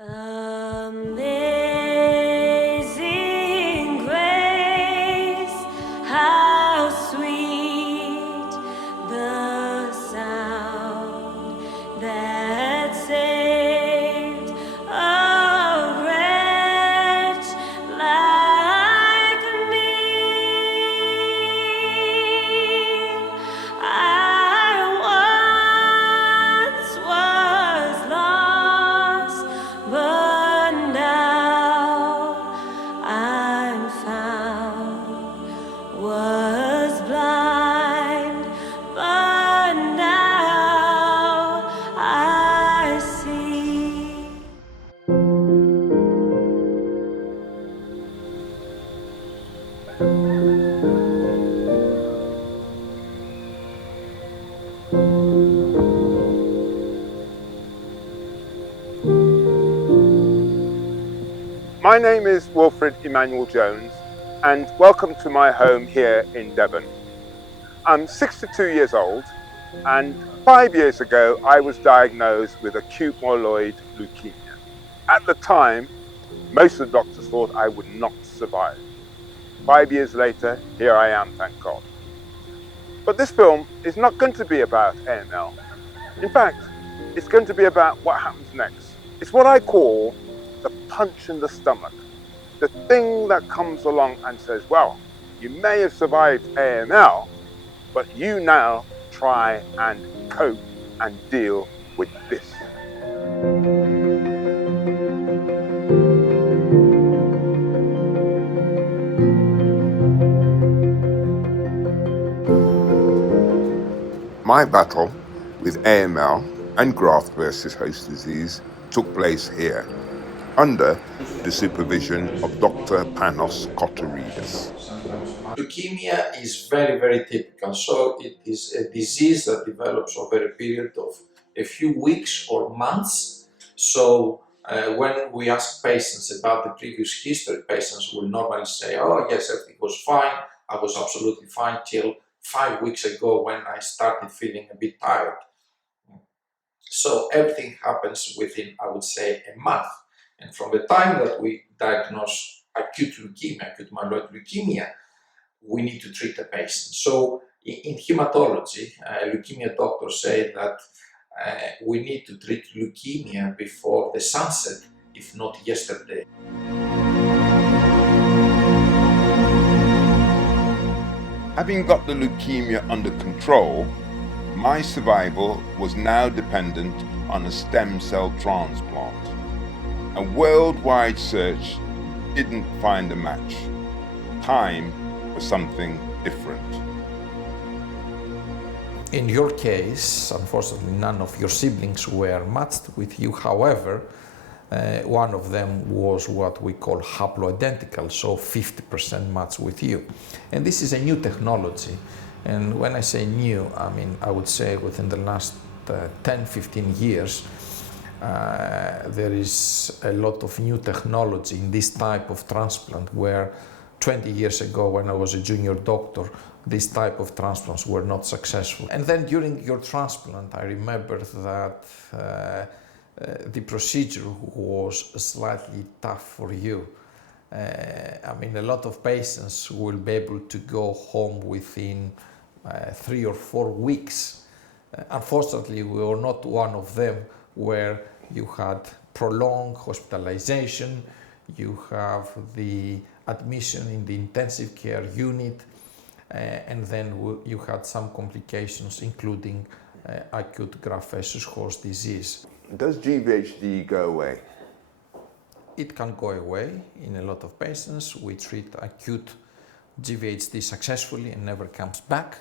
Amazing grace, how sweet the sound that saved a wretch like me. I once was lost, but now I'm found. Was blind, but now I see. My name is Wilfred Emmanuel-Jones, and welcome to my home here in Devon. I'm 62 years old, and 5 years ago I was diagnosed with acute myeloid leukemia. At the time, most of the doctors thought I would not survive. 5 years later, here I am, thank God. But this film is not going to be about AML. In fact, it's going to be about what happens next. It's what I call the punch in the stomach. The thing that comes along and says, well, you may have survived AML, but you now try and cope and deal with this. My battle with AML and graft versus host disease took place here, under the supervision of Dr. Panos Kotoridis. Leukemia is very, very typical. So it is a disease that develops over a period of a few weeks or months. So when we ask patients about the previous history, patients will normally say, oh yes, everything was fine. I was absolutely fine till 5 weeks ago when I started feeling a bit tired. So everything happens within, I would say, a month. And from the time that we diagnose acute leukemia, acute myeloid leukemia, we need to treat the patient. So in hematology, leukemia doctors say that we need to treat leukemia before the sunset, if not yesterday. Having got the leukemia under control, my survival was now dependent on a stem cell transplant. A worldwide search didn't find a match. Time was something different. In your case, unfortunately, none of your siblings were matched with you. However, one of them was what we call haploidentical, so 50% match with you. And this is a new technology. And when I say new, I mean, I would say within the last 10, 15 years, there is a lot of new technology in this type of transplant, where 20 years ago, when I was a junior doctor, this type of transplants were not successful. And then during your transplant, I remember that the procedure was slightly tough for you. I mean, a lot of patients will be able to go home within 3 or 4 weeks. Unfortunately, we were not one of them, where you had prolonged hospitalization, you have the admission in the intensive care unit, and then you had some complications, including acute graft versus host disease. Does GVHD go away? It can go away in a lot of patients. We treat acute GVHD successfully and never comes back.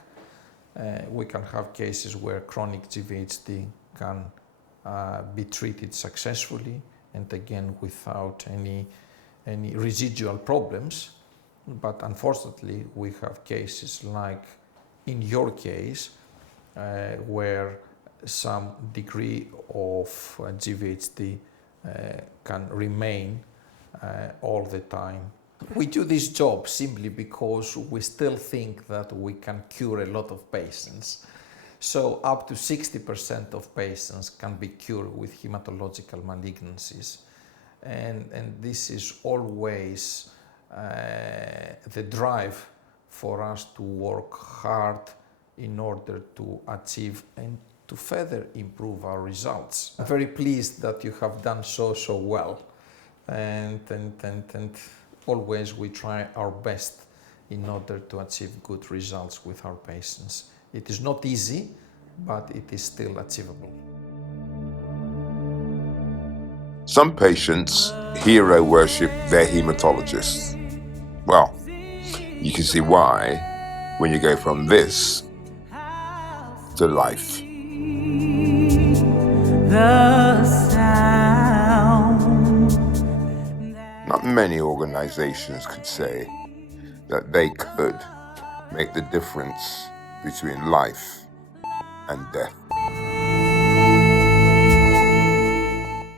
We can have cases where chronic GVHD can be treated successfully and again without any residual problems. But unfortunately, we have cases like in your case, where some degree of GVHD can remain all the time. We do this job simply because we still think that we can cure a lot of patients. So up to 60% of patients can be cured with hematological malignancies. and this is always the drive for us to work hard in order to achieve and to further improve our results. I'm very pleased that you have done so well, and always we try our best in order to achieve good results with our patients. It is not easy, but it is still achievable. Some patients hero worship their hematologists. Well, you can see why when you go from this to life. The sound. Not many organizations could say that they could make the difference between life and death.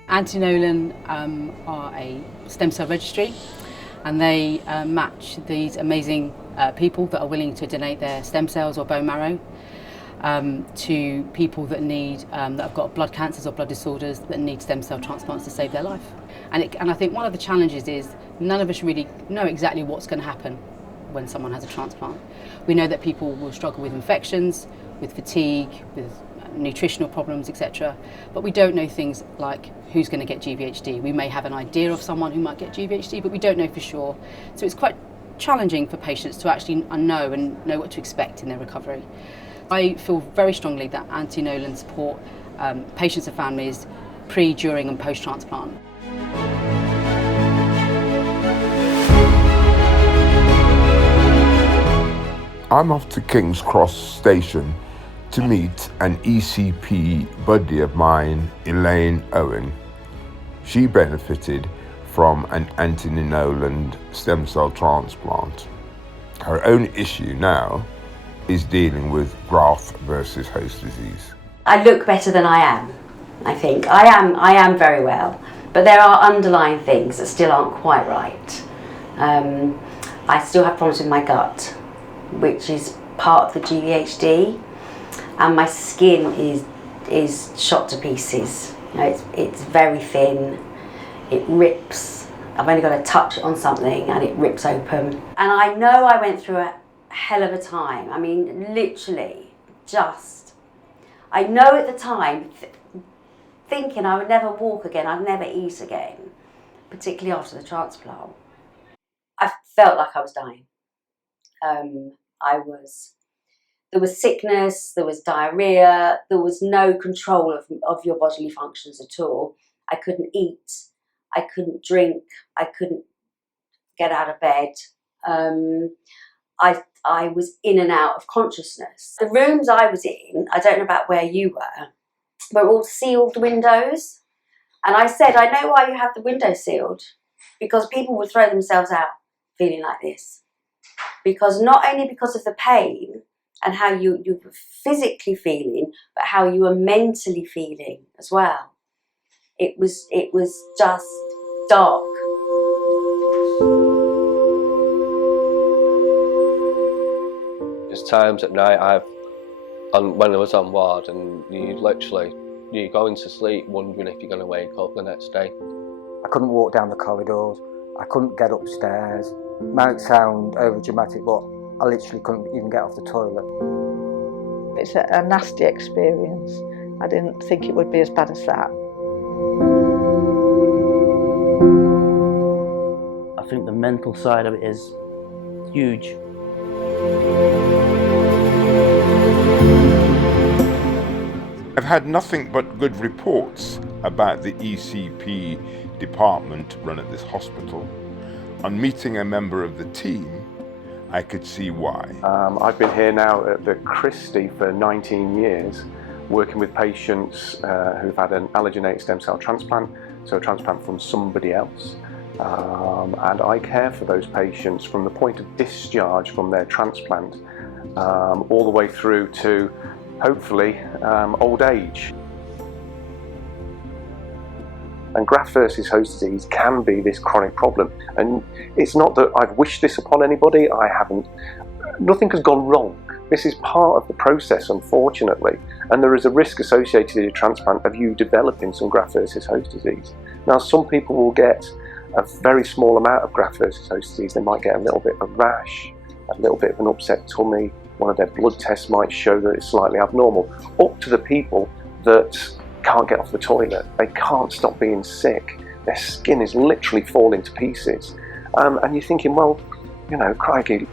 Anti-Nolan are a stem cell registry, and they match these amazing people that are willing to donate their stem cells or bone marrow to people that need that have got blood cancers or blood disorders that need stem cell transplants to save their life. And I think one of the challenges is none of us really know exactly what's going to happen when someone has a transplant. We know that people will struggle with infections, with fatigue, with nutritional problems, etc. But we don't know things like who's going to get GVHD. We may have an idea of someone who might get GVHD, but we don't know for sure. So it's quite challenging for patients to actually know what to expect in their recovery. I feel very strongly that Anti-Nolan support patients and families pre, during and post-transplant. I'm off to King's Cross Station to meet an ECP buddy of mine, Elaine Owen. She benefited from an Anti-Nolan stem cell transplant. Her own issue now is dealing with graft versus host disease. I look better than I am, I think. I am very well, but there are underlying things that still aren't quite right. I still have problems with my gut, which is part of the GVHD, and my skin is shot to pieces. You know, it's very thin, it rips. I've only got to touch on something and it rips open. And I know I went through a hell of a time. I mean, literally, I know at the time, thinking I would never walk again, I'd never eat again, particularly after the transplant. I felt like I was dying. There was sickness, there was diarrhea, there was no control of your bodily functions at all. I couldn't eat, I couldn't drink, I couldn't get out of bed. I was in and out of consciousness. The rooms I was in, I don't know about where you were all sealed windows. And I said, I know why you have the windows sealed, because people would throw themselves out feeling like this. Because not only because of the pain and how you were physically feeling, but how you were mentally feeling as well. It was just dark. There's times at night when I was on ward, and you're going to sleep wondering if you're going to wake up the next day. I couldn't walk down the corridors, I couldn't get upstairs. It might sound over dramatic, but I literally couldn't even get off the toilet. It's a nasty experience. I didn't think it would be as bad as that. I think the mental side of it is huge. I've had nothing but good reports about the ECP department run at this hospital. On meeting a member of the team, I could see why. I've been here now at the Christie for 19 years, working with patients who've had an allogeneic stem cell transplant, so a transplant from somebody else. And I care for those patients from the point of discharge from their transplant all the way through to, hopefully, old age. And graft versus host disease can be this chronic problem. And it's not that I've wished this upon anybody, I haven't. Nothing has gone wrong. This is part of the process, unfortunately, and there is a risk associated with transplant of you developing some graft versus host disease. Now, some people will get a very small amount of graft versus host disease. They might get a little bit of a rash, a little bit of an upset tummy. One of their blood tests might show that it's slightly abnormal. Up to the people that can't get off the toilet. They can't stop being sick. Their skin is literally falling to pieces. And you're thinking, well, you know, crikey.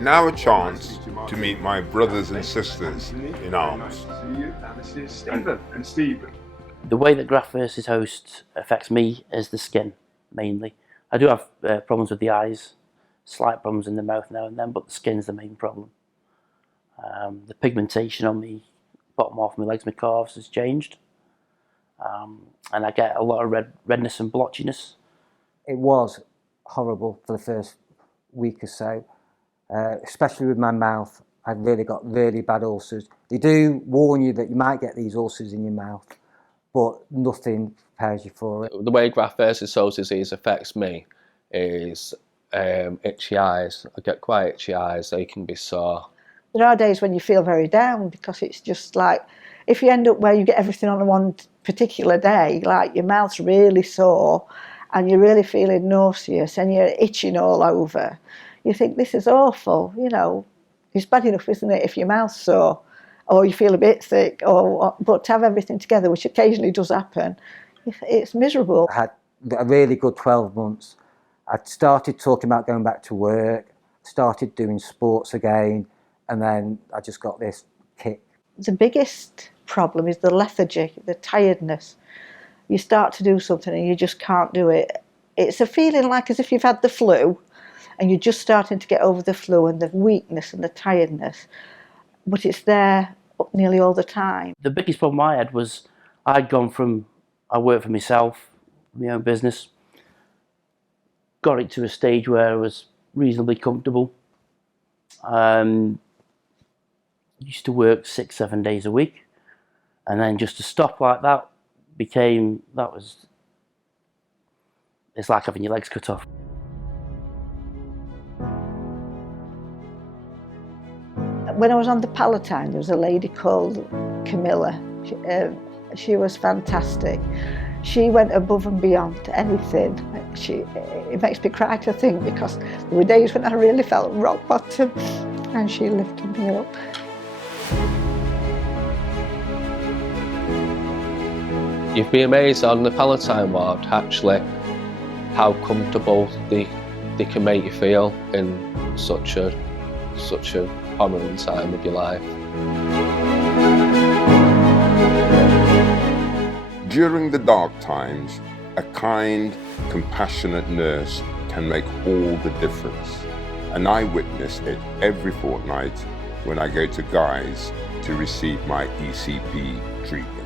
Now a chance to meet my brothers and sisters in arms. And Stephen. The way that graft versus host affects me is the skin, mainly. I do have problems with the eyes, slight problems in the mouth now and then, but the skin's the main problem. The pigmentation on the bottom half of my legs, my calves, has changed. And I get a lot of redness and blotchiness. It was horrible for the first week or so, especially with my mouth. I really got really bad ulcers. They do warn you that you might get these ulcers in your mouth, but nothing prepares you for it. The way graft versus host disease affects me is itchy eyes. I get quite itchy eyes, they can be sore. There are days when you feel very down because it's just like, if you end up where you get everything on one particular day, like your mouth's really sore and you're really feeling nauseous and you're itching all over, you think this is awful, you know. It's bad enough, isn't it, if your mouth's sore or you feel a bit sick, but to have everything together, which occasionally does happen, it's miserable. I had a really good 12 months. I'd started talking about going back to work, started doing sports again, and then I just got this kick. The biggest problem is the lethargy, the tiredness. You start to do something and you just can't do it. It's a feeling like as if you've had the flu and you're just starting to get over the flu and the weakness and the tiredness, but it's there nearly all the time. The biggest problem I had was I'd gone from, I worked for myself, my own business, got it to a stage where I was reasonably comfortable. Used to work 6-7 days a week, and then just to stop like that it's like having your legs cut off. When I was on the Palatine, there was a lady called Camilla. She was fantastic. She went above and beyond anything. It makes me cry to think, because there were days when I really felt rock bottom and she lifted me up. You'd be amazed on the Palatine ward, actually, how comfortable they can make you feel in such a prominent time of your life. During the dark times, a kind, compassionate nurse can make all the difference. And I witness it every fortnight when I go to Guy's to receive my ECP treatment.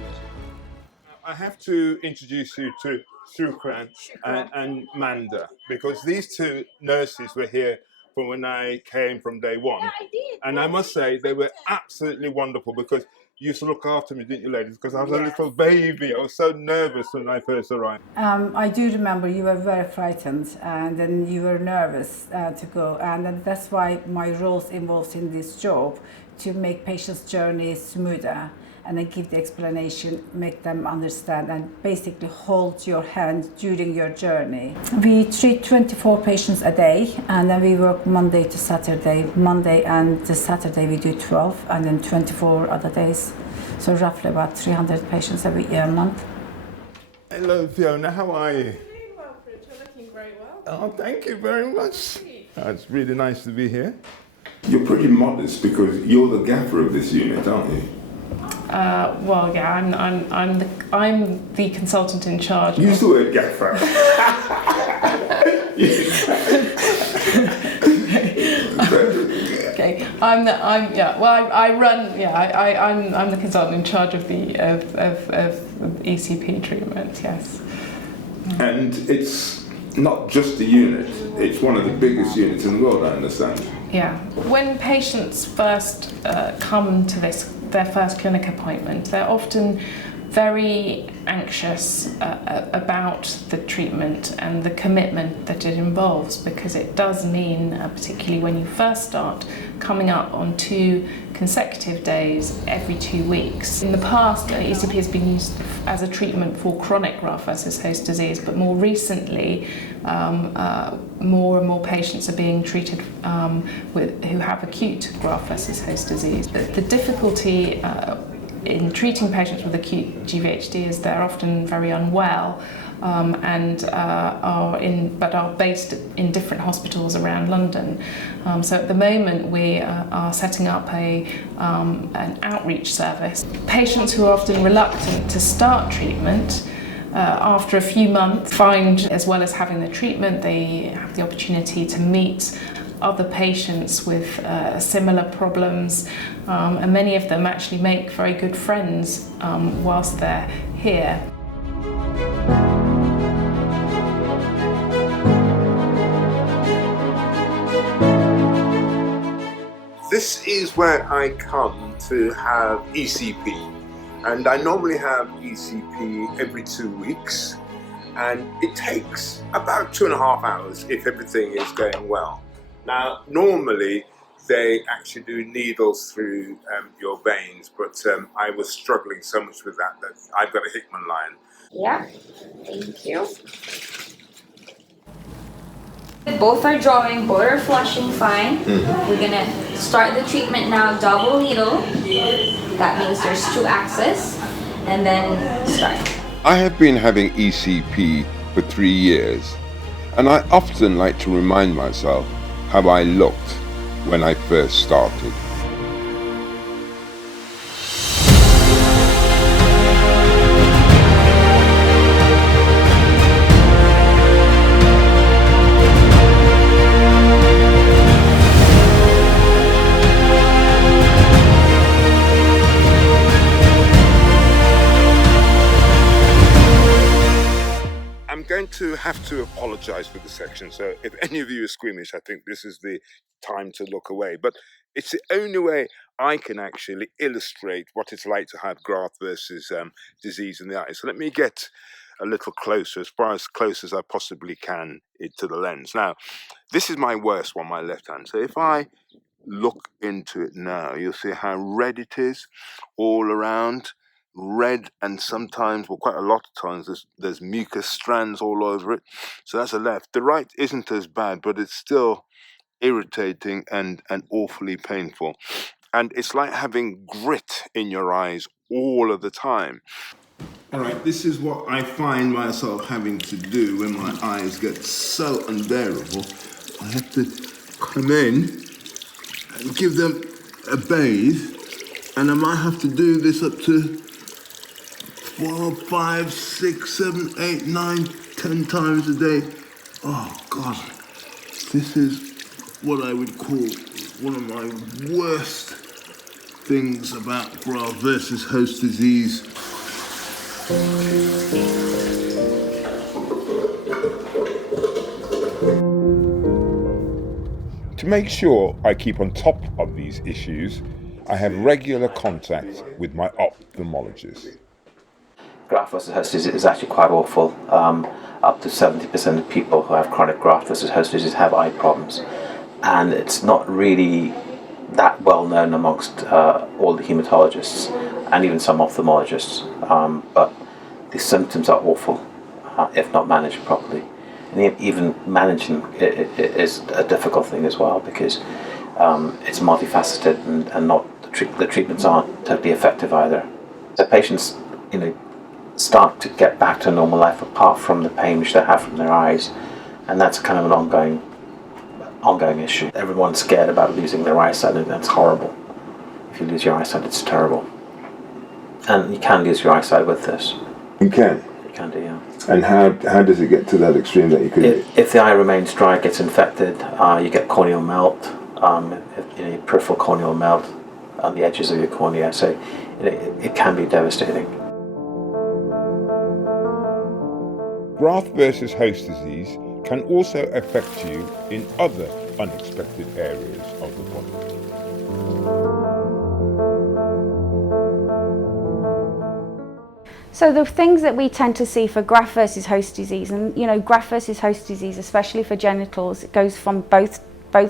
I have to introduce you to Wilfred and Manda, because these two nurses were here from when I came from day one. And I must say they were absolutely wonderful, because you used to look after me, didn't you, ladies? Because I was a little baby. I was so nervous when I first arrived. I do remember you were very frightened, and then you were nervous to go, and that's why my roles involved in this job, to make patients' journey smoother, and then give the explanation, make them understand, and basically hold your hand during your journey. We treat 24 patients a day, and then we work Monday to Saturday. Monday and Saturday we do 12, and then 24 other days. So roughly about 300 patients every month. Hello, Fiona, how are you? Hey, Wilfred, you're looking very well. Oh, thank you very much. It's really nice to be here. You're pretty modest, because you're the gaffer of this unit, aren't you? Well, yeah, I'm the consultant in charge. Use the word gaffer. Okay, I'm the consultant in charge of the ECP treatment. Yes. And it's not just a unit; it's one of the biggest units in the world, I understand. Yeah. When patients first come to their first clinic appointment, they're often very anxious about the treatment and the commitment that it involves, because it does mean, particularly when you first start, coming up on 2 consecutive days every 2 weeks. In the past, ECP has been used as a treatment for chronic graft versus host disease, but more recently, more and more patients are being treated who have acute graft versus host disease. The difficulty in treating patients with acute GVHD is they're often very unwell and are based in different hospitals around London. So at the moment we are setting up an outreach service. Patients who are often reluctant to start treatment after a few months find, as well as having the treatment, they have the opportunity to meet other patients with similar problems, and many of them actually make very good friends whilst they're here. This is where I come to have ECP, and I normally have ECP every 2 weeks, and it takes about 2.5 hours if everything is going well. Now, normally they actually do needles through your veins, but I was struggling so much with that I've got a Hickman line. Yeah, thank you. Both are drawing, both are flushing fine. We're gonna start the treatment now, double needle. That means there's 2 axes, and then start. I have been having ECP for 3 years, and I often like to remind myself how I looked when I first started. I'm going to have to apologise for the section, so if any of you are squeamish, I think this is the time to look away. But it's the only way I can actually illustrate what it's like to have graft versus disease in the eye. So let me get a little closer, as far as close as I possibly can to the lens. Now, this is my worst one, my left hand. So if I look into it now, you'll see how red it is all around. Red, and sometimes, well, quite a lot of times, there's mucus strands all over it. So that's the left. The right isn't as bad, but it's still irritating and awfully painful. And it's like having grit in your eyes all of the time. All right, this is what I find myself having to do when my eyes get so unbearable. I have to come in and give them a bathe, and I might have to do this up to 4, 5, 6, 7, 8, 9, 10 times a day. Oh God, this is what I would call one of my worst things about graft versus host disease. To make sure I keep on top of these issues, I have regular contact with my ophthalmologist. Graft versus host disease is actually quite awful. Up to 70% of people who have chronic graft versus host disease have eye problems, and it's not really that well known amongst all the hematologists and even some ophthalmologists, but the symptoms are awful if not managed properly. And even managing it is a difficult thing as well, because it's multifaceted and not the treatments aren't totally effective either. So patients, start to get back to normal life apart from the pain which they have from their eyes, and that's kind of an ongoing issue. Everyone's scared about losing their eyesight, and that's horrible. If you lose your eyesight, it's terrible. And you can lose your eyesight with this. You can? You can do, yeah. And how does it get to that extreme that you could... If the eye remains dry, it gets infected, you get corneal melt, peripheral corneal melt on the edges of your cornea, so it can be devastating. Graft versus host disease can also affect you in other unexpected areas of the body. So the things that we tend to see for graft versus host disease, and graft versus host disease, especially for genitals, it goes from both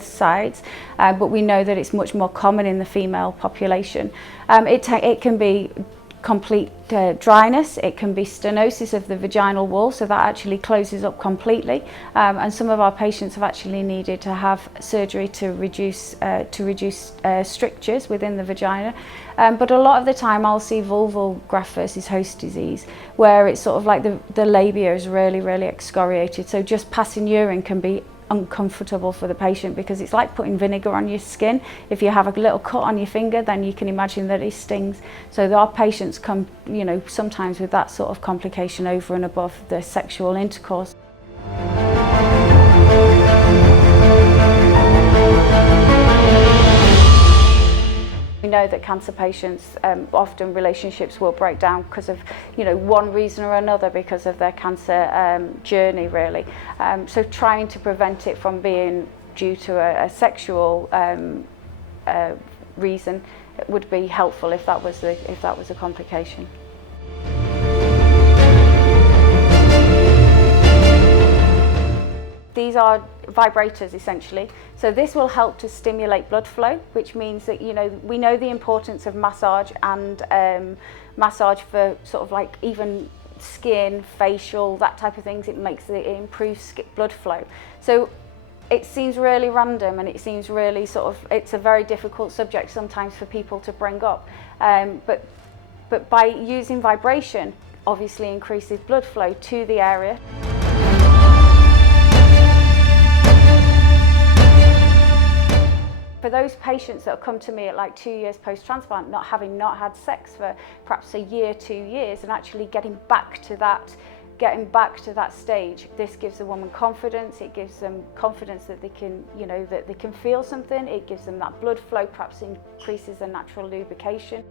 sides, but we know that it's much more common in the female population. It can be complete dryness, it can be stenosis of the vaginal wall, so that actually closes up completely, and some of our patients have actually needed to have surgery to reduce strictures within the vagina. But a lot of the time I'll see vulval graft versus host disease, where it's sort of like the labia is really, really excoriated, so just passing urine can be uncomfortable for the patient, because it's like putting vinegar on your skin. If you have a little cut on your finger, then you can imagine that it stings. So our patients come, sometimes with that sort of complication over and above the sexual intercourse. We know that cancer patients, often relationships will break down because of, one reason or another, because of their cancer journey, really. So trying to prevent it from being due to a sexual reason would be helpful if that was a complication. These are vibrators essentially. So this will help to stimulate blood flow, which means that we know the importance of massage, and massage for sort of like even skin, facial, that type of things. It improves blood flow. So it seems really random, and it seems really it's a very difficult subject sometimes for people to bring up. But by using vibration, obviously increases blood flow to the area. For those patients that have come to me at like 2 years post-transplant, not had sex for perhaps a year, 2 years, and actually getting back to that stage, this gives the woman confidence. It gives them confidence that they can, that they can feel something. It gives them that blood flow, perhaps increases their natural lubrication.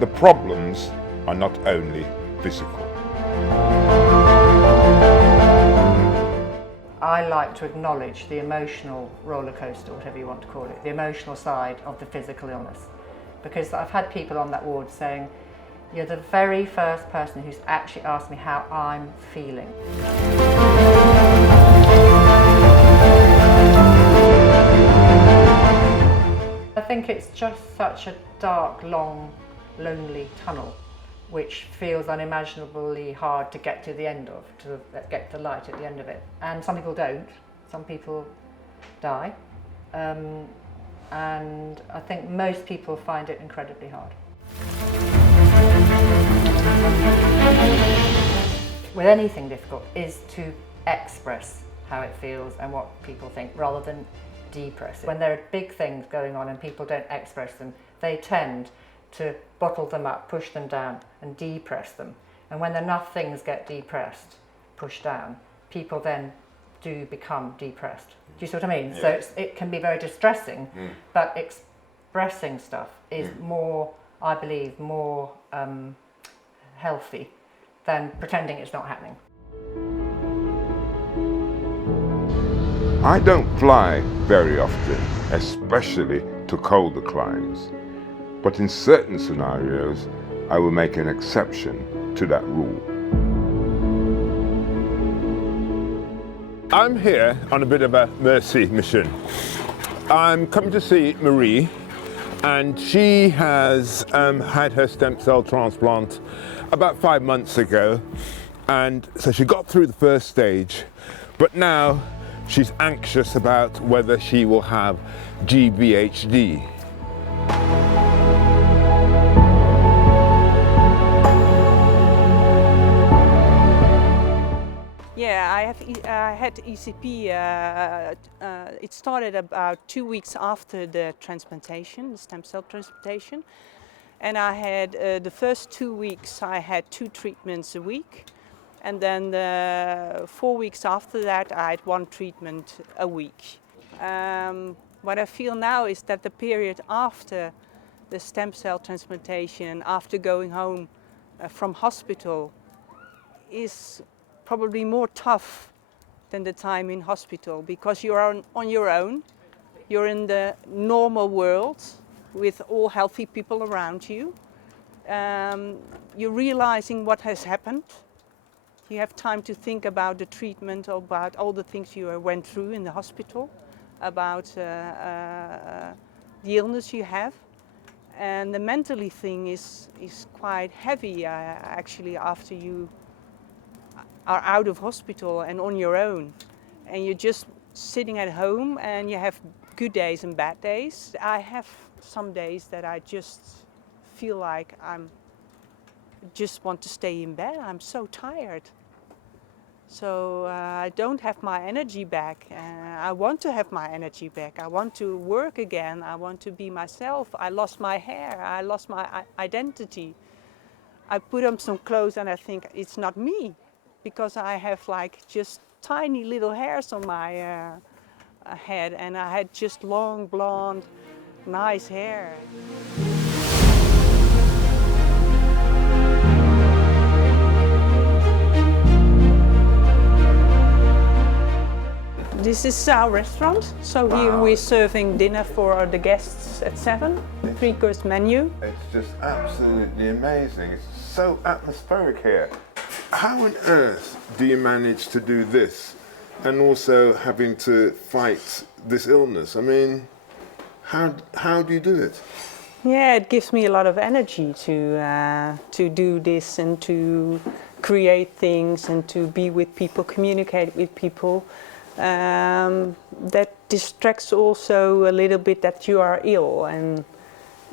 The problems are not only physical. I like to acknowledge the emotional roller coaster, whatever you want to call it, the emotional side of the physical illness. Because I've had people on that ward saying, you're the very first person who's actually asked me how I'm feeling. I think it's just such a dark, long, lonely tunnel, which feels unimaginably hard to get to the end of, to get the light at the end of it. And some people don't, some people die. And I think most people find it incredibly hard. With anything difficult is to express how it feels and what people think, rather than depress it. When there are big things going on and people don't express them, they tend to bottle them up, push them down and depress them. And when enough things get depressed, pushed down, people then do become depressed. Do you see what I mean? Yeah. So it can be very distressing, but expressing stuff is more, I believe, more healthy than pretending it's not happening. I don't fly very often, especially to colder climes. But in certain scenarios, I will make an exception to that rule. I'm here on a bit of a mercy mission. I'm coming to see Marie, and she has had her stem cell transplant about 5 months ago, and so she got through the first stage, but now she's anxious about whether she will have GVHD. Yeah, I had ECP. It started about 2 weeks after the transplantation, the stem cell transplantation. And I had, the first 2 weeks, I had 2 treatments a week. And then 4 weeks after that, I had 1 treatment a week. What I feel now is that the period after the stem cell transplantation and after going home from hospital is probably more tough than the time in hospital, because you're on your own. You're in the normal world with all healthy people around you. You're realizing what has happened. You have time to think about the treatment, about all the things you went through in the hospital, about the illness you have. And the mentally thing is quite heavy actually after you are out of hospital and on your own. And you're just sitting at home and you have good days and bad days. I have some days that I just feel like just want to stay in bed. I'm so tired. So I don't have my energy back. I want to have my energy back. I want to work again. I want to be myself. I lost my hair. I lost my identity. I put on some clothes and I think it's not me, because I have like just tiny little hairs on my head, and I had just long, blonde, nice hair. This is our restaurant, so here we're serving dinner for the guests at 7, 3-course menu. It's just absolutely amazing. It's so atmospheric here. How on earth do you manage to do this and also having to fight this illness? I mean, how do you do it? Yeah, it gives me a lot of energy to do this and to create things and to be with people, communicate with people. That distracts also a little bit that you are ill, and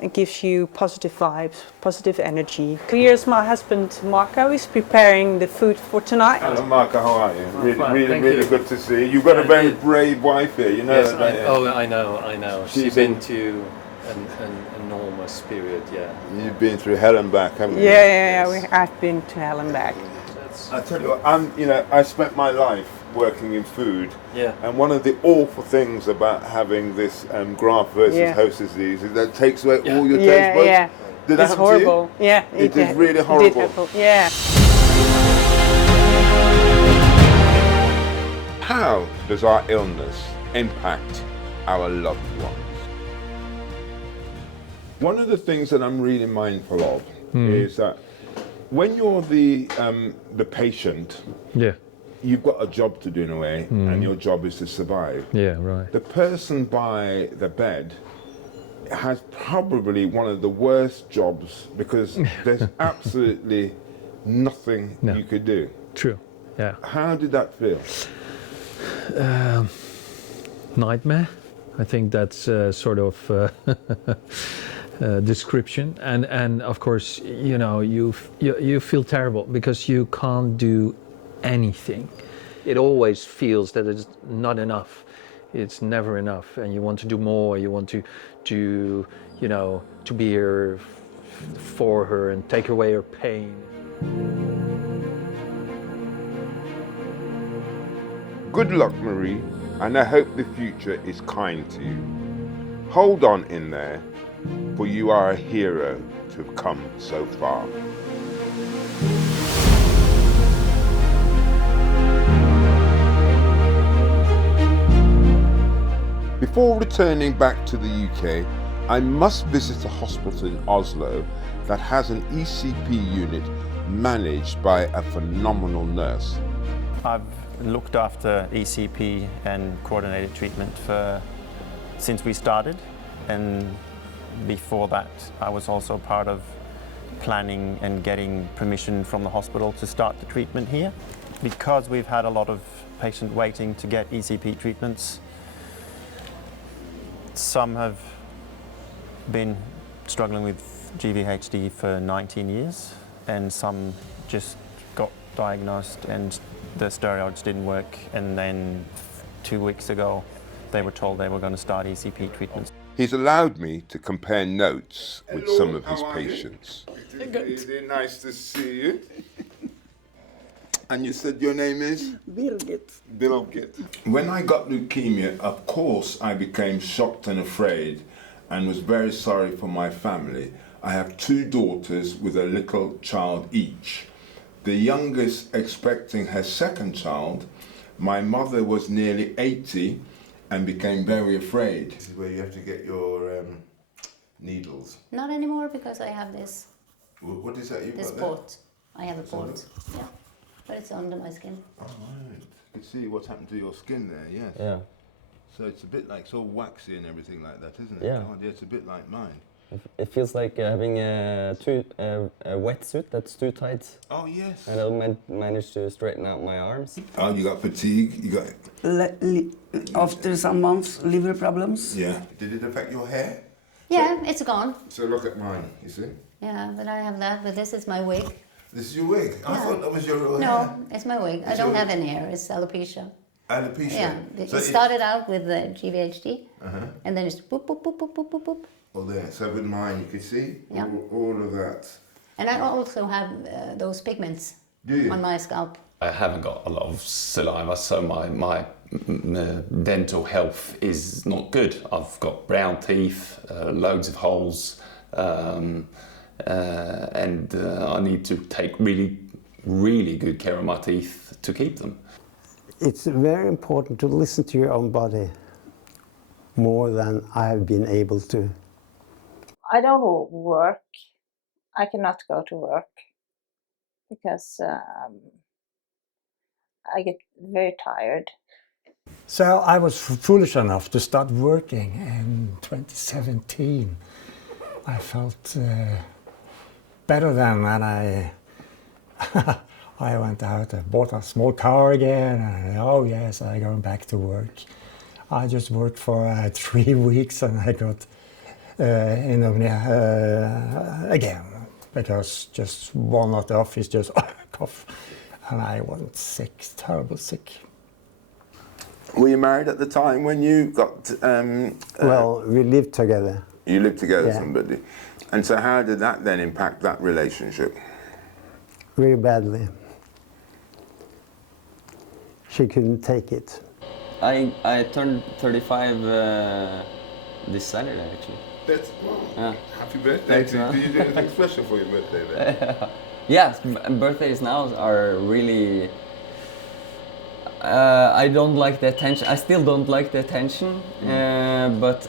it gives you positive vibes, positive energy. Here's my husband Marco. He's preparing the food for tonight. Hello Marco, how are you? Really good to see you. You've got a very brave wife here, you know. Yes, I know. She's been to an enormous period, yeah. You've been through hell and back, haven't you? Yeah, I've been to hell and back. I tell you what, I spent my life working in food, yeah. And one of the awful things about having this graft versus host disease is that it takes away all your taste buds. Yeah, Did that it's happen horrible. To you? Yeah, it is really horrible. Yeah. How does our illness impact our loved ones? One of the things that I'm really mindful of is that when you're the patient, you've got a job to do in a way, and your job is to survive. Yeah, right. The person by the bed has probably one of the worst jobs because there's absolutely nothing you could do. True, yeah. How did that feel? Nightmare. I think that's sort of description, and of course, you know, you feel terrible because you can't do anything. It always feels that it's not enough. It's never enough, and you want to do more. You want to you know, to be here for her and take away her pain. Good luck, Marie, and I hope the future is kind to you. Hold on in there, for you are a hero to have come so far. Before returning back to the UK, I must visit a hospital in Oslo that has an ECP unit managed by a phenomenal nurse. I've looked after ECP and coordinated treatment since we started, and before that I was also part of planning and getting permission from the hospital to start the treatment here. Because we've had a lot of patients waiting to get ECP treatments, some have been struggling with GVHD for 19 years, and some just got diagnosed and the steroids didn't work, and then 2 weeks ago they were told they were going to start ECP treatments. He's allowed me to compare notes with some of his patients. It's nice to see you. And you said your name is? Birgit. Birgit. When I got leukemia, of course I became shocked and afraid and was very sorry for my family. I have 2 daughters with a little child each. The youngest expecting her 2nd child. My mother was nearly 80 and became very afraid. This is where you have to get your needles. Not anymore because I have this. What is that you've this got there? port. I have a port. Yeah, but it's under my skin. Oh, right. You can see what's happened to your skin there, yes. Yeah. So it's a bit like so waxy and everything like that, isn't it? Yeah. God, yeah, it's a bit like mine. It feels like having a wetsuit that's too tight. Oh, yes. I don't manage to straighten out my arms. Oh, you got fatigue? You got... After some months, liver problems. Yeah. Did it affect your hair? Yeah, it's gone. So look at mine, you see? Yeah, but I have that, but this is my wig. This is your wig? I thought that was your hair. No, it's my wig. I don't have any hair, it's alopecia. Alopecia? Yeah, So it started out with the GVHD, and then it's boop, boop, boop, boop, boop, boop, boop. Well, there. So with mine, you can see Yeah. all of that. And I also have those pigments on my scalp. I haven't got a lot of saliva, so my dental health is not good. I've got brown teeth, loads of holes, and I need to take really good care of my teeth to keep them. It's very important to listen to your own body more than I have been able to. I don't work. I cannot go to work because I get very tired. So I was foolish enough to start working in 2017. I felt better then, and I went out and bought a small car again, and oh yes, I'm going back to work. I just worked for 3 weeks and I got pneumonia again, because just one at the office just cough, and I wasn't sick, terrible sick. Were you married at the time when you got... well, we lived together. You lived together with Yeah. somebody. And so how did that then impact that relationship? Very badly. She couldn't take it. I turned 35 this Saturday, actually. That's Yeah. happy birthday. Thanks, Did man. you do anything special for your birthday then? Yes, birthdays now are really... I don't like the attention. I still don't like the attention, but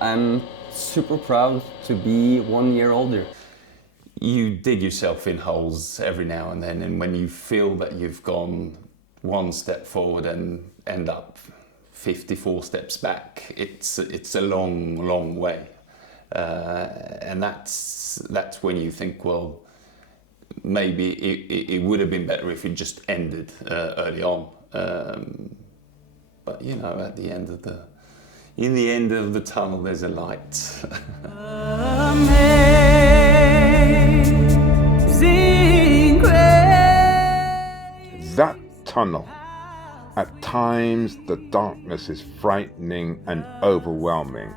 I'm super proud to be 1 year older. You dig yourself in holes every now and then, and when you feel that you've gone one step forward and end up 54 steps back, it's a long way, and that's when you think, well, maybe it would have been better if it just ended early on. But you know, at the end of the tunnel, there's a light. That tunnel, at times the darkness is frightening and overwhelming,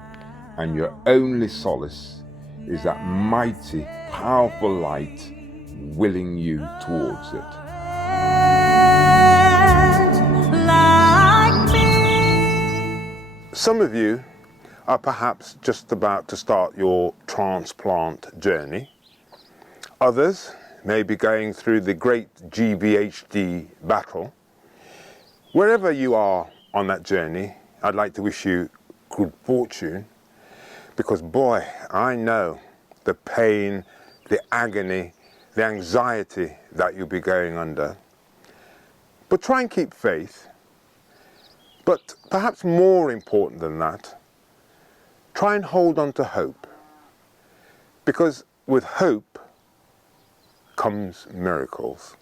and your only solace is that mighty, powerful light willing you towards it. Some of you are perhaps just about to start your transplant journey. Others may be going through the great GVHD battle. Wherever you are on that journey, I'd like to wish you good fortune, because boy, I know the pain, the agony, the anxiety that you'll be going under. But try and keep faith. But perhaps more important than that, try and hold on to hope. Because with hope comes miracles.